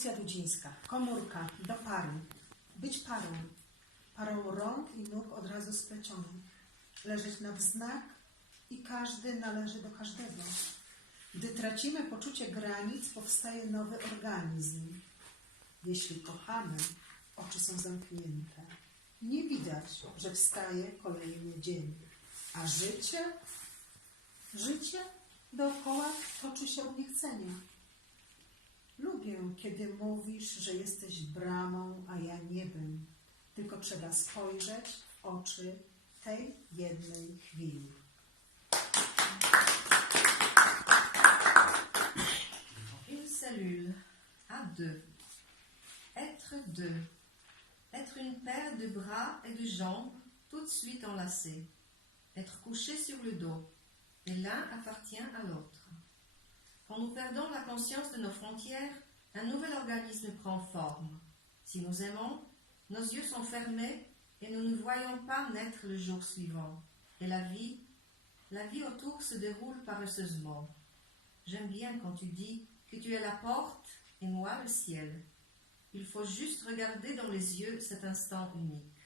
Ewolucja ludzińska. Komórka do pary. Być parą. Parą rąk i nóg od razu splecionych. Leżeć na wznak i każdy należy do każdego. Gdy tracimy poczucie granic, powstaje nowy organizm. Jeśli kochamy, oczy są zamknięte. Nie widać, że wstaje kolejny dzień. A życie? Życie dookoła toczy się od niechcenia. Lubię, kiedy mówisz, że jesteś bramą, a ja niebem. Tylko trzeba spojrzeć w oczy tej jednej chwili. Une cellule à deux. Être deux. Être une paire de bras et de jambes tout de suite enlacés. Être couché sur le dos. Et l'un appartient à l'autre. Quand nous perdons la conscience de nos frontières, un nouvel organisme prend forme. Si nous aimons, nos yeux sont fermés et nous ne voyons pas naître le jour suivant. Et la vie, la vie autour se déroule paresseusement. J'aime bien quand tu dis que tu es la porte et moi le ciel. Il faut juste regarder dans les yeux cet instant unique.